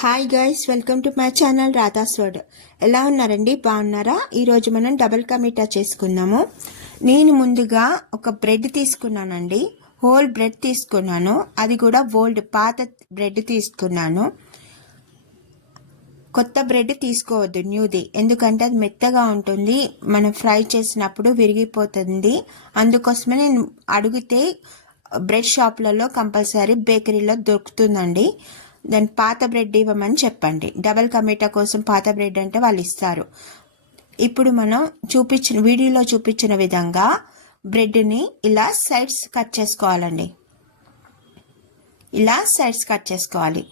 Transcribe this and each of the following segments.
Hi guys, welcome to my channel Radha's world. ఎలా ఉన్నారండి? బాగున్నారా? ఈరోజు మనం డబుల్ కా మీఠా చేసుకుందాము. నేను ముందుగా ఒక బ్రెడ్ తీసుకున్నానండి. హోల్ బ్రెడ్ తీసుకున్నాను. అది కూడా ఓల్డ్ పాత బ్రెడ్ తీసుకున్నాను. కొత్త బ్రెడ్ తీసుకోవద్దు, న్యూది. ఎందుకంటే అది మెత్తగా ఉంటుంది, మనం ఫ్రై చేసినప్పుడు విరిగిపోతుంది. అందుకోసమే నేను అడిగితే బ్రెడ్ షాప్లలో కంపల్సరీ బేకరీలో దొరుకుతుందండి. దాని పాత బ్రెడ్ ఇవ్వమని చెప్పండి. డబల్ కా మీఠా కోసం పాత బ్రెడ్ అంటే వాళ్ళు ఇస్తారు. ఇప్పుడు మనం వీడియోలో చూపించిన విధంగా బ్రెడ్ని ఇలా సైడ్స్ కట్ చేసుకోవాలండి. ఇలా సైడ్స్ కట్ చేసుకోవాలి.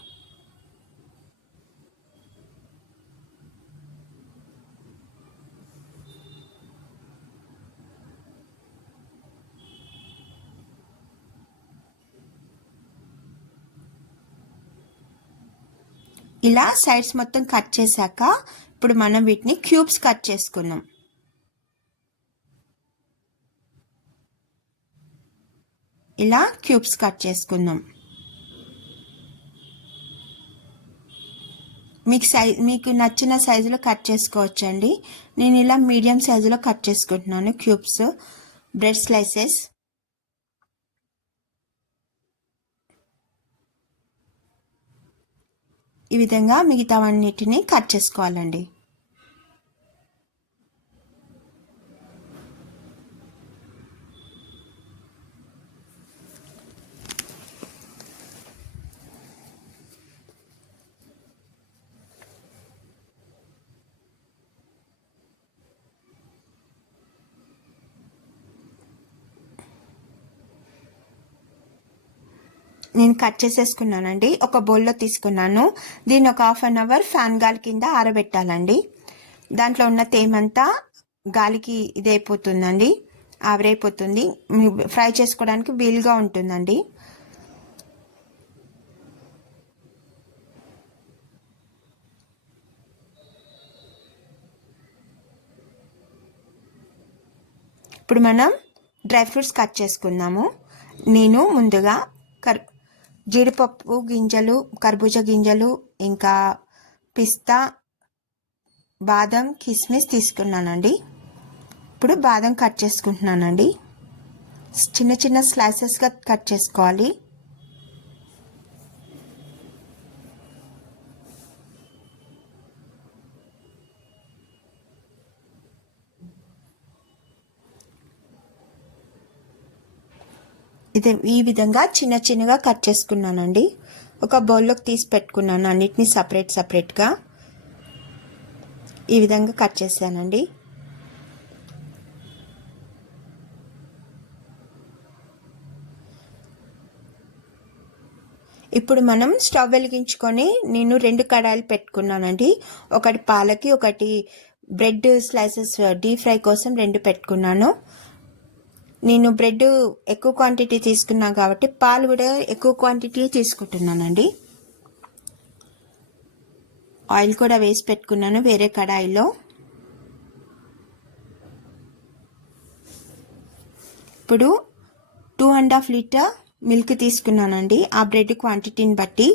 ఇలా సైడ్స్ మొత్తం కట్ చేశాక ఇప్పుడు మనం వీటిని క్యూబ్స్ కట్ చేసుకుందాం. ఇలా క్యూబ్స్ కట్ చేసుకుందాం. మీకు నచ్చిన సైజులో కట్ చేసుకోవచ్చండి. నేను ఇలా మీడియం సైజులో కట్ చేసుకుంటున్నాను క్యూబ్స్, బ్రెడ్ స్లైసెస్. ఈ విధంగా మిగతావన్నిటిని కట్ చేసుకోవాలండి. నేను కట్ చేసేసుకున్నానండి. ఒక బౌల్లో తీసుకున్నాను. దీన్ని ఒక హాఫ్ అన్ అవర్ ఫ్యాన్ గాలి కింద ఆరబెట్టాలండి. దాంట్లో ఉన్న తేమంతా గాలికి ఇదైపోతుందండి, ఆవిరైపోతుంది. ఫ్రై చేసుకోవడానికి వీలుగా ఉంటుందండి. ఇప్పుడు మనం డ్రై ఫ్రూట్స్ కట్ చేసుకుందాము. నేను ముందుగా జీడిపప్పు గింజలు, కర్బూజా గింజలు, ఇంకా పిస్తా, బాదం, కిస్మిస్ తీసుకున్నానండి. ఇప్పుడు బాదం కట్ చేసుకుంటున్నానండి. చిన్న చిన్న స్లైసెస్గా కట్ చేసుకోవాలి. ఈ విధంగా చిన్న చిన్నగా కట్ చేసుకున్నానండి. ఒక బౌల్లోకి తీసి పెట్టుకున్నాను అన్నిటినీ సపరేట్గా. ఈ విధంగా కట్ చేశానండి. ఇప్పుడు మనం స్టవ్ వెలిగించుకొని నేను 2 కడాయిలు పెట్టుకున్నానండి. ఒకటి పాలకి, ఒకటి బ్రెడ్ స్లైసెస్ డీప్ ఫ్రై కోసం 2 పెట్టుకున్నాను. నేను బ్రెడ్ ఎక్కువ క్వాంటిటీ తీసుకున్నాను కాబట్టి పాలు కూడా ఎక్కువ క్వాంటిటీ తీసుకుంటున్నానండి. ఆయిల్ కూడా వేసి పెట్టుకున్నాను వేరే కడాయిలో. ఇప్పుడు 2.5 లీటర్ మిల్క్ తీసుకున్నానండి, ఆ బ్రెడ్ క్వాంటిటీని బట్టి.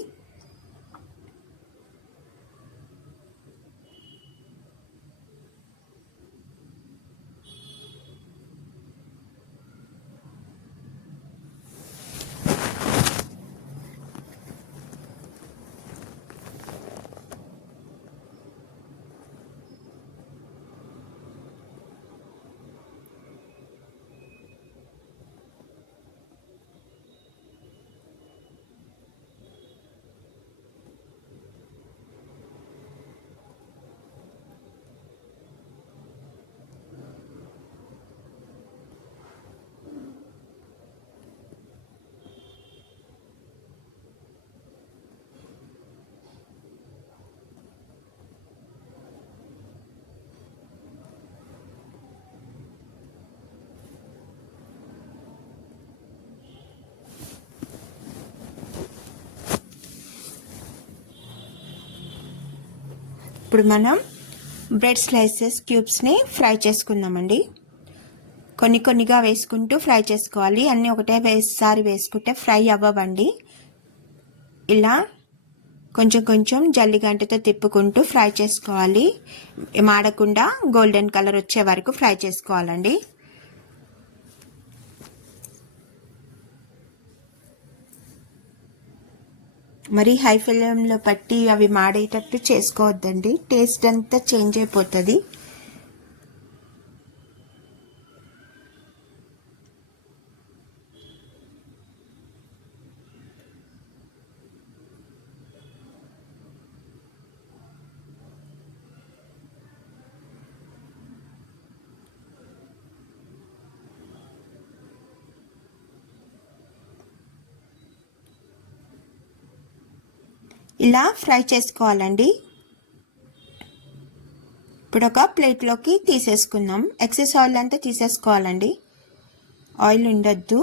ఇప్పుడు మనం బ్రెడ్ స్లైసెస్ క్యూబ్స్ని ఫ్రై చేసుకుందామండి. కొన్నిగా వేసుకుంటూ ఫ్రై చేసుకోవాలి. అన్నీ ఒకటేసారి వేసుకుంటే ఫ్రై అవ్వవండి. ఇలా కొంచెం కొంచెం జల్లిగంటతో తిప్పుకుంటూ ఫ్రై చేసుకోవాలి. మాడకుండా గోల్డెన్ కలర్ వచ్చే వరకు ఫ్రై చేసుకోవాలండి. మరి హై ఫ్లేమ్లో పట్టి అవి మాడేటట్టు చేసుకోవద్దండి, టేస్ట్ అంతా చేంజ్ అయిపోతుంది. ఇలా ఫ్రై చేసుకోవాలండి. ఇప్పుడు ఒక ప్లేట్లోకి తీసేసుకుందాం. ఎక్సెస్ ఆయిల్ అంతా తీసేసుకోవాలండి, ఆయిల్ ఉండొద్దు.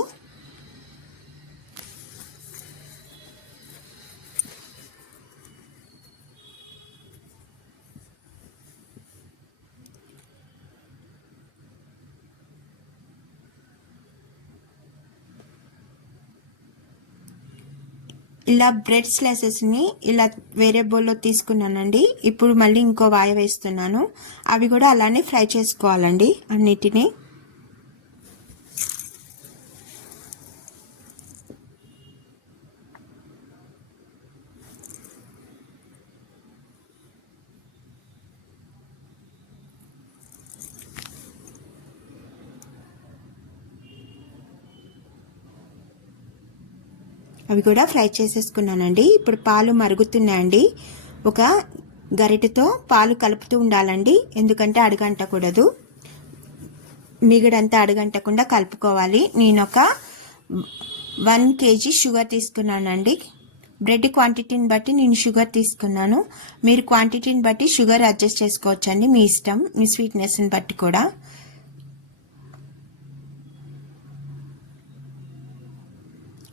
ఇలా బ్రెడ్ స్లైసెస్ని ఇలా వేరే బౌల్లో తీసుకున్నానండి. ఇప్పుడు మళ్ళీ ఇంకో వాయ వేస్తున్నాను. అవి కూడా అలానే ఫ్రై చేసుకోవాలండి అన్నిటినీ. అవి కూడా ఫ్రై చేసేసుకున్నానండి. ఇప్పుడు పాలు మరుగుతున్నాయండి. ఒక గరిటెతో పాలు కలుపుతూ ఉండాలండి, ఎందుకంటే అడుగంటకూడదు. మిగడంతా అడుగంటకుండా కలుపుకోవాలి. నేను ఒక 1 kg షుగర్ తీసుకున్నానండి. బ్రెడ్ క్వాంటిటీని బట్టి నేను షుగర్ తీసుకున్నాను. మీరు క్వాంటిటీని బట్టి షుగర్ అడ్జస్ట్ చేసుకోవచ్చండి, మీ ఇష్టం, మీ స్వీట్నెస్ని బట్టి కూడా.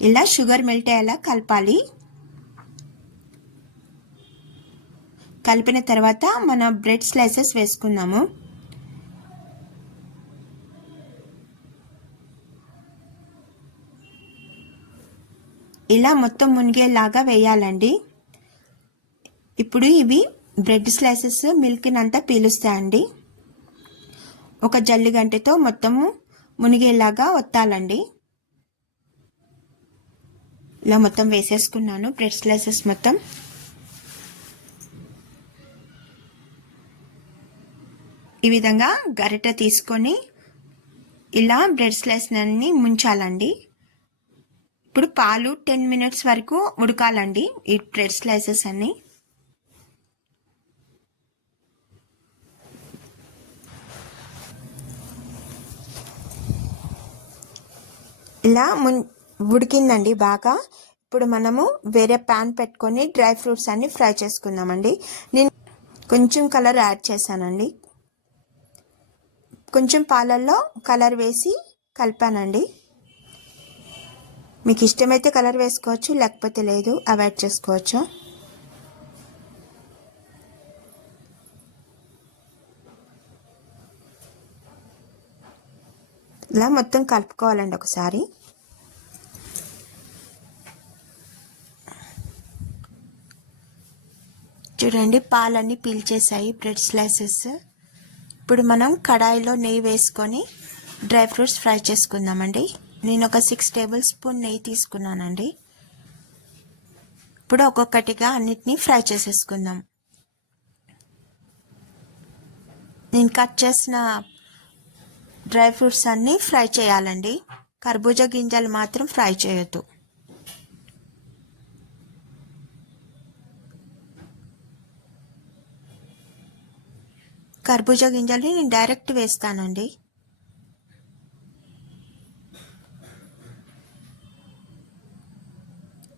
ఇలా షుగర్ మెల్ట్ అయ్యేలా కలపాలి. కలిపిన తర్వాత మన బ్రెడ్ స్లైసెస్ వేసుకుందాము. ఇలా మొత్తం మునిగేలాగా వేయాలండి. ఇప్పుడు ఇవి బ్రెడ్ స్లైసెస్ మిల్క్ని అంతా పీలుస్తాయండి. ఒక జల్లిగంటతో మొత్తము మునిగేలాగా ఒత్తాలండి. ఇలా మొత్తం వేసేసుకున్నాను బ్రెడ్ స్లైసెస్ మొత్తం. ఈ విధంగా గరిటె తీసుకొని ఇలా బ్రెడ్ స్లైస్ అన్ని ముంచాలండి. ఇప్పుడు పాలు 10 minutes వరకు ఉడకాలండి ఈ బ్రెడ్ స్లైసెస్ అన్ని. ఇలా ఉడికిందండి బాగా. ఇప్పుడు మనము వేరే ప్యాన్ పెట్టుకొని డ్రై ఫ్రూట్స్ అన్ని ఫ్రై చేసుకుందామండి. నేను కొంచెం కలర్ యాడ్ చేశానండి, కొంచెం పాలల్లో కలర్ వేసి కలిపానండి. మీకు ఇష్టమైతే కలర్ వేసుకోవచ్చు, లేకపోతే లేదు, అవాయిడ్ చేసుకోవచ్చు. ఇలా మొత్తం కలుపుకోవాలండి ఒకసారి. చూడండి పాలన్నీ పీల్చేసాయి బ్రెడ్ స్లైసెస్. ఇప్పుడు మనం కడాయిలో నెయ్యి వేసుకొని డ్రై ఫ్రూట్స్ ఫ్రై చేసుకుందామండి. నేను ఒక 6 tablespoon నెయ్యి తీసుకున్నానండి. ఇప్పుడు ఒక్కొక్కటిగా అన్నిటినీ ఫ్రై చేసేసుకుందాం. నేను కట్ చేసిన డ్రై ఫ్రూట్స్ అన్నీ ఫ్రై చేయాలండి, కర్బూజా గింజలు మాత్రం ఫ్రై చేయొద్దు. కర్బూజా గింజల్ని నేను డైరెక్ట్ వేస్తానండి.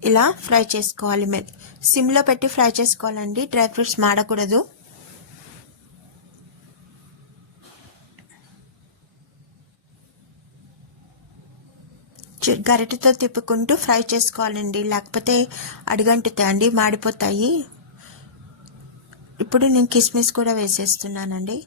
ఇలా ఫ్రై చేసుకోవాలి, సిమ్లో పెట్టి ఫ్రై చేసుకోవాలండి, డ్రై ఫ్రూట్స్ మాడకూడదు. గరిటెతో తిప్పుకుంటూ ఫ్రై చేసుకోవాలండి, లేకపోతే అడుగంటుతాయండి, మాడిపోతాయి. ఇప్పుడు నేను కిస్మిస్ కూడా వేసేస్తున్నానండి.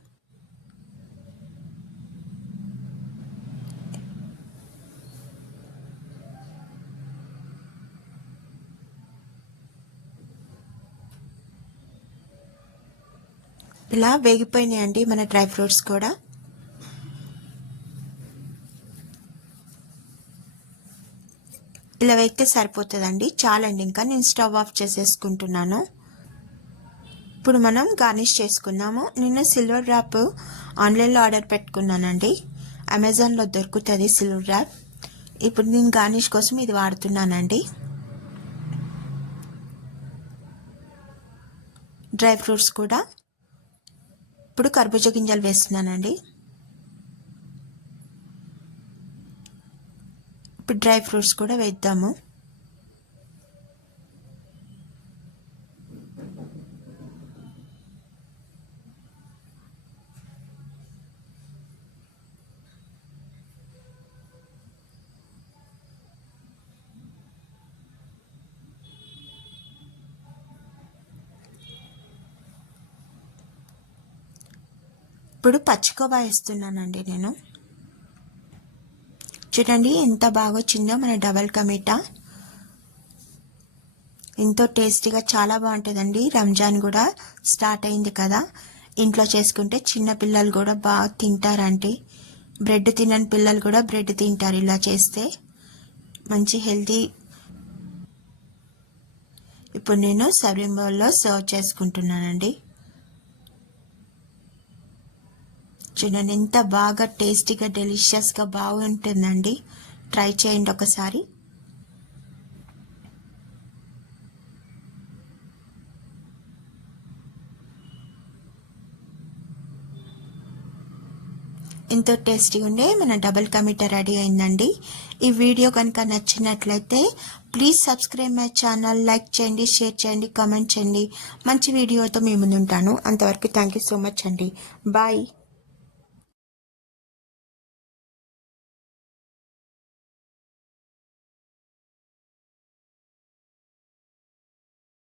ఇలా వేగిపోయినాయండి మన డ్రై ఫ్రూట్స్ కూడా. ఇలా వేగితే సరిపోతుందండి, చాలండి. ఇంకా నేను స్టవ్ ఆఫ్ చేసేసుకుంటున్నాను. ఇప్పుడు మనం గార్నిష్ చేసుకుందాము. నేను సిల్వర్ ర్యాప్ ఆన్లైన్లో ఆర్డర్ పెట్టుకున్నానండి, అమెజాన్లో దొరుకుతుంది సిల్వర్ ర్యాప్. ఇప్పుడు నేను గార్నిష్ కోసం ఇది వాడుతున్నానండి. డ్రై ఫ్రూట్స్ కూడా ఇప్పుడు కర్బూజా గింజలు వేస్తున్నానండి. ఇప్పుడు డ్రై ఫ్రూట్స్ కూడా వేద్దాము. ఇప్పుడు పచ్చికోవా వేస్తున్నానండి నేను. చూడండి ఎంత బాగా వచ్చిందో మన డబల్ కమీటా. ఎంతో టేస్టీగా చాలా బాగుంటుందండి. రంజాన్ కూడా స్టార్ట్ అయింది కదా, ఇంట్లో చేసుకుంటే చిన్న పిల్లలు కూడా బాగా తింటారండి. బ్రెడ్ తినని పిల్లలు కూడా బ్రెడ్ తింటారు ఇలా చేస్తే, మంచి హెల్తీ. ఇప్పుడు నేను సర్వింగ్ బౌల్లో సర్వ్ చేసుకుంటున్నానండి. చూడండి ఎంత బాగా టేస్టీగా డెలిషియస్గా బాగుంటుందండి. ట్రై చేయండి ఒకసారి. ఎంతో టేస్టీగా ఉండే మన డబుల్ కమీటా రెడీ అయిందండి. ఈ వీడియో కనుక నచ్చినట్లయితే please subscribe my channel, like చేయండి, షేర్ చేయండి, కామెంట్ చేయండి. మంచి వీడియోతో మీ ముందు ఉంటాను. అంతవరకు థ్యాంక్ యూ సో మచ్ అండి. బాయ్.